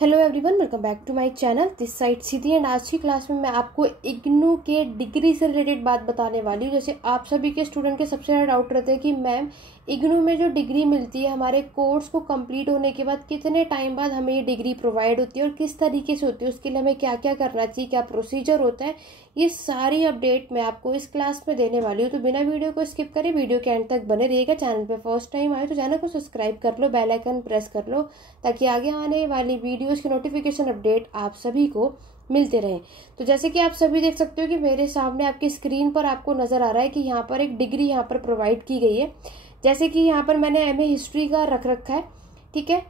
Hello everyone, welcome back to my channel. This side Siddhi and आज की class में मैं आपको इग्नू के डिग्री से रिलेटेड बात बताने वाली हूँ। जैसे आप सभी के स्टूडेंट के सबसे ज़्यादा डाउट रहते हैं कि मैम इग्नू में जो डिग्री मिलती है हमारे कोर्स को कंप्लीट होने के बाद कितने टाइम बाद हमें ये डिग्री प्रोवाइड होती है और किस तरीके से होती है, उसके लिए हमें क्या क्या करना चाहिए, क्या प्रोसीजर होता है, ये सारी अपडेट मैं आपको इस क्लास में देने वाली हूँ। तो बिना वीडियो को स्किप करें वीडियो के एंड तक बने रहिएगा। चैनल पे फर्स्ट टाइम आए तो चैनल को सब्सक्राइब कर लो, बेल आइकन प्रेस कर लो ताकि आगे आने वाली वीडियोस की नोटिफिकेशन अपडेट आप सभी को मिलते रहे। तो जैसे कि आप सभी देख सकते हो कि मेरे सामने आपकी स्क्रीन पर आपको नजर आ रहा है कि यहाँ पर एक डिग्री यहाँ पर प्रोवाइड की गई है। जैसे कि यहाँ पर मैंने एमए हिस्ट्री का रख रखा है, ठीक है।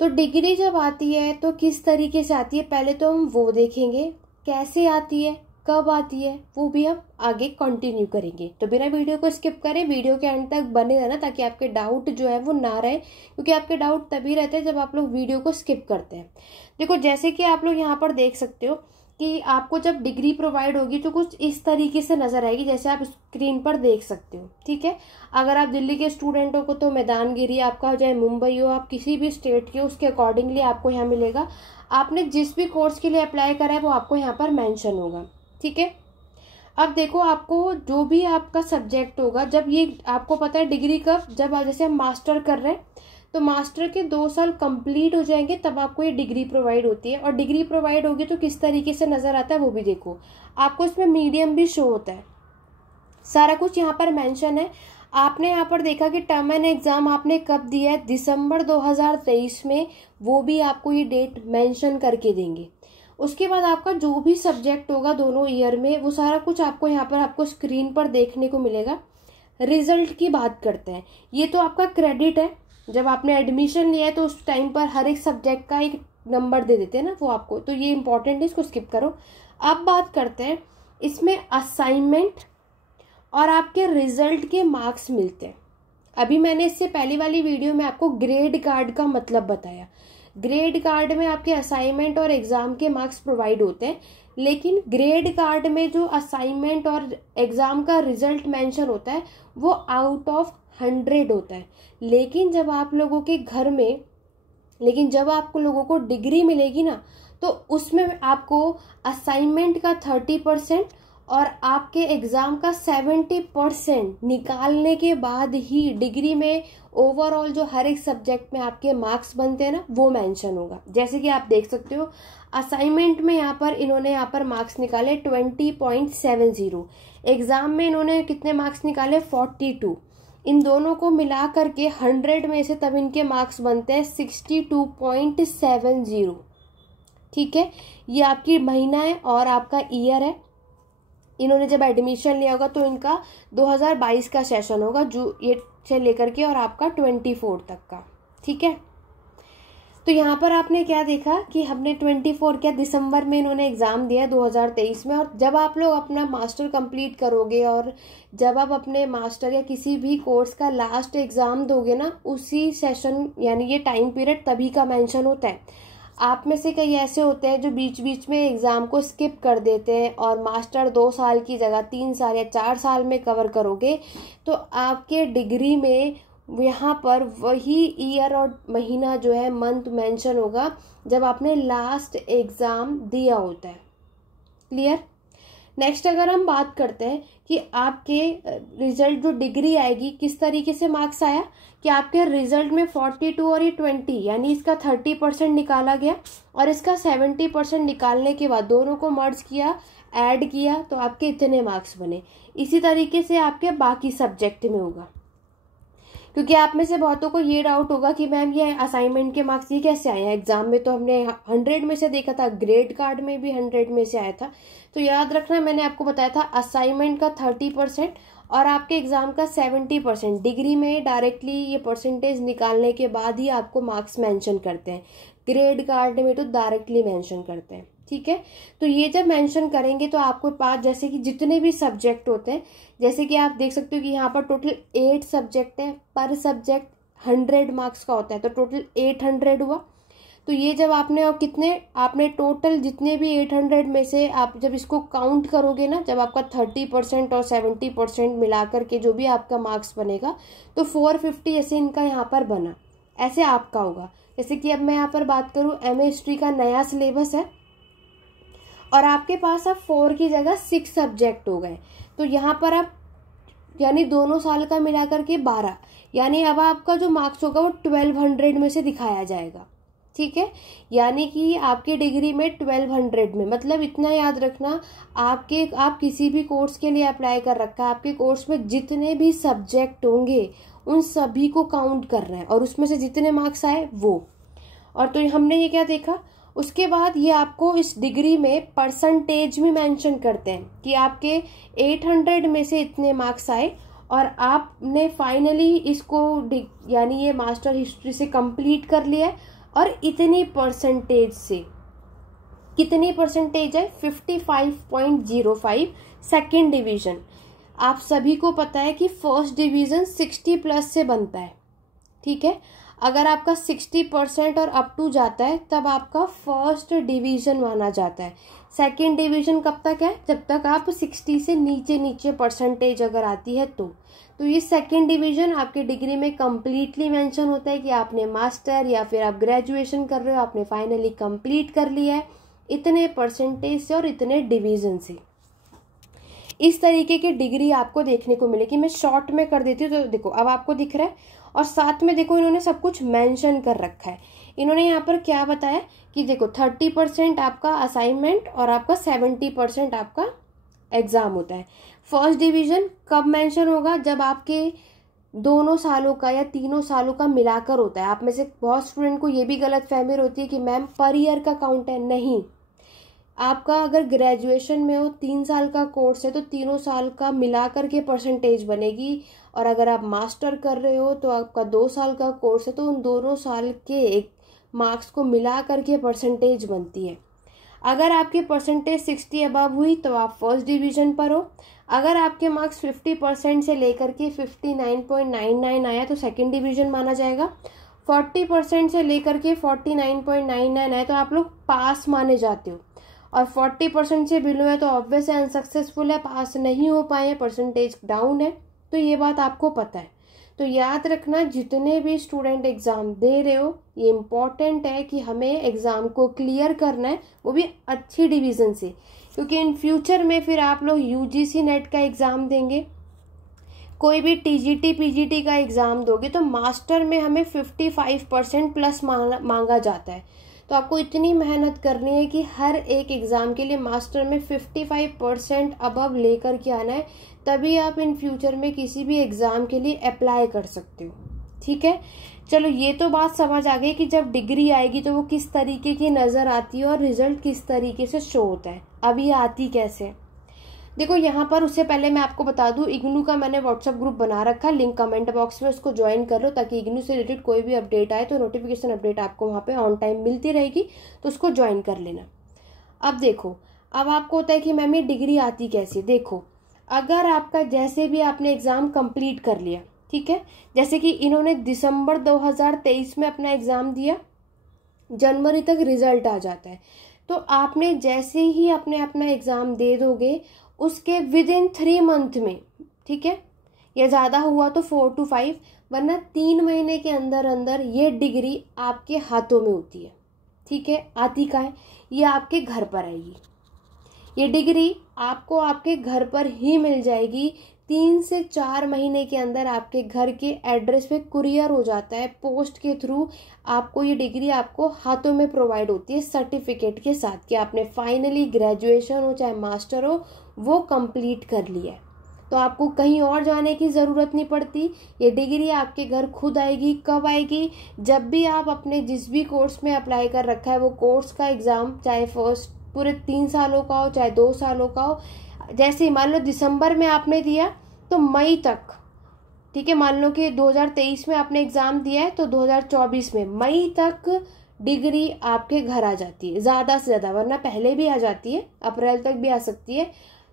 तो डिग्री जब आती है तो किस तरीके से आती है, पहले तो हम वो देखेंगे, कैसे आती है, कब आती है, वो भी हम आगे कंटिन्यू करेंगे। तो बिना वीडियो को स्किप करें, वीडियो के एंड तक बने रहना ताकि आपके डाउट जो है वो ना रहे, क्योंकि आपके डाउट तभी रहते हैं जब आप लोग वीडियो को स्किप करते हैं। देखो, जैसे कि आप लोग यहाँ पर देख सकते हो कि आपको जब डिग्री प्रोवाइड होगी तो कुछ इस तरीके से नजर आएगी, जैसे आप स्क्रीन पर देख सकते हो, ठीक है। अगर आप दिल्ली के स्टूडेंट हो को तो मैदानगिरी, आपका चाहे मुंबई हो, आप किसी भी स्टेट के, उसके अकॉर्डिंगली आपको यहाँ मिलेगा। आपने जिस भी कोर्स के लिए अप्लाई करा है वो आपको यहाँ पर मेंशन होगा, ठीक है। अब देखो, आपको जो भी आपका सब्जेक्ट होगा, जब ये आपको पता है डिग्री कब, जब जैसे हम मास्टर कर रहे हैं तो मास्टर के 2 साल कंप्लीट हो जाएंगे तब आपको ये डिग्री प्रोवाइड होती है। और डिग्री प्रोवाइड होगी तो किस तरीके से नजर आता है वो भी देखो, आपको इसमें मीडियम भी शो होता है, सारा कुछ यहाँ पर मेंशन है। आपने यहाँ पर देखा कि टर्म एंड एग्जाम आपने कब दिया है, दिसंबर 2023 में, वो भी आपको ये डेट मेंशन करके देंगे। उसके बाद आपका जो भी सब्जेक्ट होगा दोनों ईयर में, वो सारा कुछ आपको यहाँ पर आपको स्क्रीन पर देखने को मिलेगा। रिजल्ट की बात करते हैं, ये तो आपका क्रेडिट है। जब आपने एडमिशन लिया है तो उस टाइम पर हर एक सब्जेक्ट का एक नंबर दे देते हैं ना वो आपको, तो ये इंपॉर्टेंट है, इसको स्किप करो। अब बात करते हैं, इसमें असाइनमेंट और आपके रिजल्ट के मार्क्स मिलते हैं। अभी मैंने इससे पहली वाली वीडियो में आपको ग्रेड कार्ड का मतलब बताया। ग्रेड कार्ड में आपके असाइनमेंट और एग्जाम के मार्क्स प्रोवाइड होते हैं, लेकिन ग्रेड कार्ड में जो असाइनमेंट और एग्जाम का रिजल्ट मेंशन होता है वो आउट ऑफ 100 होता है। लेकिन जब आप लोगों के घर में, लेकिन जब आपको लोगों को डिग्री मिलेगी ना, तो उसमें आपको असाइनमेंट का 30% और आपके एग्जाम का 70% निकालने के बाद ही डिग्री में ओवरऑल जो हर एक सब्जेक्ट में आपके मार्क्स बनते हैं ना वो मेंशन होगा। जैसे कि आप देख सकते हो, असाइनमेंट में यहाँ पर इन्होंने यहाँ पर मार्क्स निकाले 20.70, एग्जाम में इन्होंने कितने मार्क्स निकाले 42। इन दोनों को मिला करके 100 में से तब इनके मार्क्स बनते हैं 62.70, ठीक है। ये आपकी महीना है और आपका ईयर है। इन्होंने जब एडमिशन लिया होगा तो इनका 2022 का सेशन होगा, जो ये से लेकर के और आपका 24 तक का, ठीक है। तो यहाँ पर आपने क्या देखा कि हमने 24 क्या दिसंबर में इन्होंने एग्जाम दिया 2023 में, और जब आप लोग अपना मास्टर कंप्लीट करोगे और जब आप अपने मास्टर या किसी भी कोर्स का लास्ट एग्जाम दोगे ना, उसी सेशन यानी ये टाइम पीरियड तभी का मेंशन होता है। आप में से कई ऐसे होते हैं जो बीच बीच में एग्जाम को स्किप कर देते हैं और मास्टर 2 साल की जगह 3 साल या 4 साल में कवर करोगे तो आपके डिग्री में यहाँ पर वही ईयर और महीना जो है मंथ मेंशन होगा जब आपने लास्ट एग्जाम दिया होता है। क्लियर। नेक्स्ट अगर हम बात करते हैं कि आपके रिजल्ट जो डिग्री आएगी किस तरीके से मार्क्स आया, कि आपके रिजल्ट में 42 और ये 20 यानी इसका 30% निकाला गया और इसका 70% निकालने के बाद दोनों को मर्ज किया, ऐड किया तो आपके इतने मार्क्स बने। इसी तरीके से आपके बाकी सब्जेक्ट में होगा, क्योंकि आप में से बहुतों को ये डाउट होगा कि मैम ये असाइनमेंट के मार्क्स ये कैसे आए हैं, एग्जाम में तो हमने 100 में से देखा था, ग्रेड कार्ड में भी 100 में से आया था। तो याद रखना, मैंने आपको बताया था असाइनमेंट का 30% और आपके एग्जाम का 70%। डिग्री में डायरेक्टली ये परसेंटेज निकालने के बाद ही आपको मार्क्स मेंशन करते हैं, ग्रेड कार्ड में तो डायरेक्टली मेंशन करते हैं, ठीक है। तो ये जब मेंशन करेंगे तो आपको पास, जैसे कि जितने भी सब्जेक्ट होते हैं, जैसे कि आप देख सकते हो कि यहाँ पर टोटल 8 सब्जेक्ट है, पर सब्जेक्ट 100 मार्क्स का होता है, तो टोटल 800 हुआ। तो ये जब आपने और कितने आपने टोटल जितने भी 800 में से आप जब इसको काउंट करोगे ना, जब आपका 30% और 70% मिलाकर के जो भी आपका मार्क्स बनेगा तो 450 ऐसे इनका यहाँ पर बना। ऐसे आपका होगा। जैसे कि अब मैं यहाँ पर बात करूँ, MA हिस्ट्री का नया सिलेबस है और आपके पास अब 4 की जगह 6 सब्जेक्ट हो गए, तो यहाँ पर आप यानी दोनों साल का मिला करके 12, यानी अब आपका जो मार्क्स होगा वो 1200 में से दिखाया जाएगा। ठीक है, यानी कि आपकी डिग्री में 1200 में, मतलब इतना याद रखना, आप किसी भी कोर्स के लिए अप्लाई कर रखा है, आपके कोर्स में जितने भी सब्जेक्ट होंगे उन सभी को काउंट कर रहे हैं और उसमें से जितने मार्क्स आए वो। और तो हमने ये क्या देखा, उसके बाद ये आपको इस डिग्री में परसेंटेज में मेंशन करते हैं कि आपके 800 में से इतने मार्क्स आए और आपने फाइनली इसको यानी ये मास्टर हिस्ट्री से कंप्लीट कर लिया है और इतनी परसेंटेज से, कितनी परसेंटेज है 55.05 सेकेंड डिवीजन। आप सभी को पता है कि फर्स्ट डिवीजन 60+ से बनता है। ठीक है, अगर आपका 60% और अप टू जाता है तब आपका फर्स्ट डिवीजन माना जाता है। सेकेंड डिवीजन कब तक है, जब तक आप 60 से नीचे परसेंटेज अगर आती है तो ये सेकेंड डिवीजन आपके डिग्री में कंप्लीटली मेंशन होता है कि आपने मास्टर या फिर आप ग्रेजुएशन कर रहे हो, आपने फाइनली कंप्लीट कर लिया है इतने परसेंटेज से और इतने डिवीजन से। इस तरीके की डिग्री आपको देखने को मिलेगी। मैं शॉर्ट में कर देती हूँ, तो देखो अब आपको दिख रहा है और साथ में देखो इन्होंने सब कुछ मेंशन कर रखा है। इन्होंने यहाँ पर क्या बताया कि देखो 30% आपका असाइनमेंट और आपका 70% आपका एग्जाम होता है। फर्स्ट डिवीजन कब मेंशन होगा, जब आपके दोनों सालों का या तीनों सालों का मिलाकर होता है। आप में से बहुत स्टूडेंट को ये भी गलत फहमी होती है कि मैम पर ईयर का काउंट है, नहीं। आपका अगर ग्रेजुएशन में हो 3 साल का कोर्स है तो तीनों साल का मिला करके परसेंटेज बनेगी, और अगर आप मास्टर कर रहे हो तो आपका 2 साल का कोर्स है तो उन दोनों साल के एक मार्क्स को मिला करके परसेंटेज बनती है। अगर आपकी परसेंटेज 60 अबव हुई तो आप फर्स्ट डिवीजन पर हो। अगर आपके मार्क्स 50% से लेकर के 59.99 आया तो सेकंड डिवीजन माना जाएगा। 40% से लेकर के 49.99 आए तो आप लोग पास माने जाते हो, और 40% से बिलो है तो ऑब्वियस है अनसक्सेसफुल है, पास नहीं हो पाए, परसेंटेज डाउन है। तो ये बात आपको पता है। तो याद रखना, जितने भी स्टूडेंट एग्ज़ाम दे रहे हो, ये इम्पॉर्टेंट है कि हमें एग्ज़ाम को क्लियर करना है, वो भी अच्छी डिवीज़न से, क्योंकि इन फ्यूचर में फिर आप लोग UGC नेट का एग्ज़ाम देंगे, कोई भी TGT PGT का एग्ज़ाम दोगे तो मास्टर में हमें 55% प्लस मांगा जाता है। तो आपको इतनी मेहनत करनी है कि हर एक एग्ज़ाम के लिए मास्टर में 55% अबव लेकर के आना है, तभी आप इन फ्यूचर में किसी भी एग्ज़ाम के लिए अप्लाई कर सकते हो। ठीक है, चलो ये तो बात समझ आ गई कि जब डिग्री आएगी तो वो किस तरीके की नज़र आती है और रिजल्ट किस तरीके से शो होता है। अब ये आती कैसे, देखो यहाँ पर उससे पहले मैं आपको बता दूं, इग्नू का मैंने व्हाट्सएप ग्रुप बना रखा है, लिंक कमेंट बॉक्स में, उसको ज्वाइन कर लो ताकि इग्नू से रिलेटेड कोई भी अपडेट आए तो नोटिफिकेशन अपडेट आपको वहाँ पे ऑन टाइम मिलती रहेगी, तो उसको ज्वाइन कर लेना। अब देखो, अब आपको होता है कि मैम ये डिग्री आती कैसे। देखो, अगर आपका जैसे भी आपने एग्ज़ाम कंप्लीट कर लिया, ठीक है, जैसे कि इन्होंने दिसंबर 2023 में अपना एग्ज़ाम दिया, जनवरी तक रिजल्ट आ जाता है, तो आपने जैसे ही अपना एग्ज़ाम दे दोगे उसके विदिन 3 मंथ में, ठीक है, या ज़्यादा हुआ तो 4 to 5, वरना 3 महीने के अंदर अंदर ये डिग्री आपके हाथों में होती है। ठीक है, आती का है, ये आपके घर पर आएगी। ये डिग्री आपको आपके घर पर ही मिल जाएगी। 3 से 4 महीने के अंदर आपके घर के एड्रेस पे कुरियर हो जाता है, पोस्ट के थ्रू आपको ये डिग्री आपको हाथों में प्रोवाइड होती है सर्टिफिकेट के साथ कि आपने फाइनली ग्रेजुएशन हो चाहे मास्टर हो वो कंप्लीट कर लिया है। तो आपको कहीं और जाने की ज़रूरत नहीं पड़ती, ये डिग्री आपके घर खुद आएगी। कब आएगी, जब भी आप अपने जिस भी कोर्स में अप्लाई कर रखा है वो कोर्स का एग्ज़ाम, चाहे फर्स्ट पूरे 3 सालों का हो चाहे 2 सालों का हो, जैसे मान लो दिसंबर में आपने दिया तो मई तक, ठीक है, मान लो कि 2023 में आपने एग्ज़ाम दिया है तो 2024 में मई तक डिग्री आपके घर आ जाती है, ज़्यादा से ज़्यादा, वरना पहले भी आ जाती है, अप्रैल तक भी आ सकती है।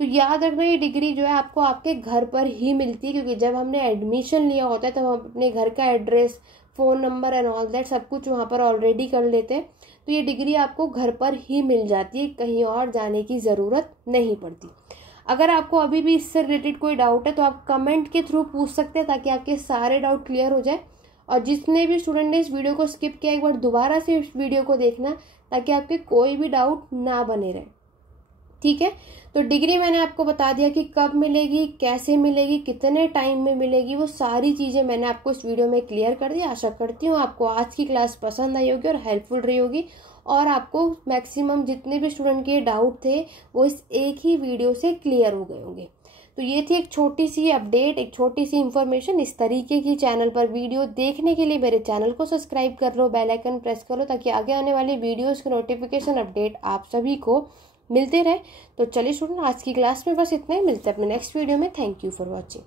तो याद रखना, ये डिग्री जो है आपको आपके घर पर ही मिलती है, क्योंकि जब हमने एडमिशन लिया होता है तब हम अपने घर का address, phone number and all that सब कुछ वहाँ पर ऑलरेडी कर लेते हैं। तो ये डिग्री आपको घर पर ही मिल जाती है, कहीं और जाने की ज़रूरत नहीं पड़ती। अगर आपको अभी भी इससे रिलेटेड कोई डाउट है तो आप कमेंट के थ्रू पूछ सकते हैं ताकि आपके सारे डाउट क्लियर हो जाए। और जितने भी स्टूडेंट ने इस वीडियो को स्किप किया, एक बार दोबारा से इस वीडियो को देखना ताकि आपके कोई भी डाउट ना बने रहे। ठीक है, तो डिग्री मैंने आपको बता दिया कि कब मिलेगी, कैसे मिलेगी, कितने टाइम में मिलेगी, वो सारी चीज़ें मैंने आपको इस वीडियो में क्लियर कर दी। आशा करती हूँ आपको आज की क्लास पसंद आई होगी और हेल्पफुल रही होगी, और आपको मैक्सिमम जितने भी स्टूडेंट के डाउट थे वो इस एक ही वीडियो से क्लियर हो गए होंगे। तो ये थी एक छोटी सी अपडेट, एक छोटी सी इन्फॉर्मेशन। इस तरीके की चैनल पर वीडियो देखने के लिए मेरे चैनल को सब्सक्राइब कर लो, बेल आइकन प्रेस कर लो, ताकि आगे आने वाली वीडियोस के नोटिफिकेशन अपडेट आप सभी को मिलते रहे। तो चलिए स्टूडेंट, आज की क्लास में बस इतना ही। मिलते हैं अपने नेक्स्ट वीडियो में। Thank you for watching.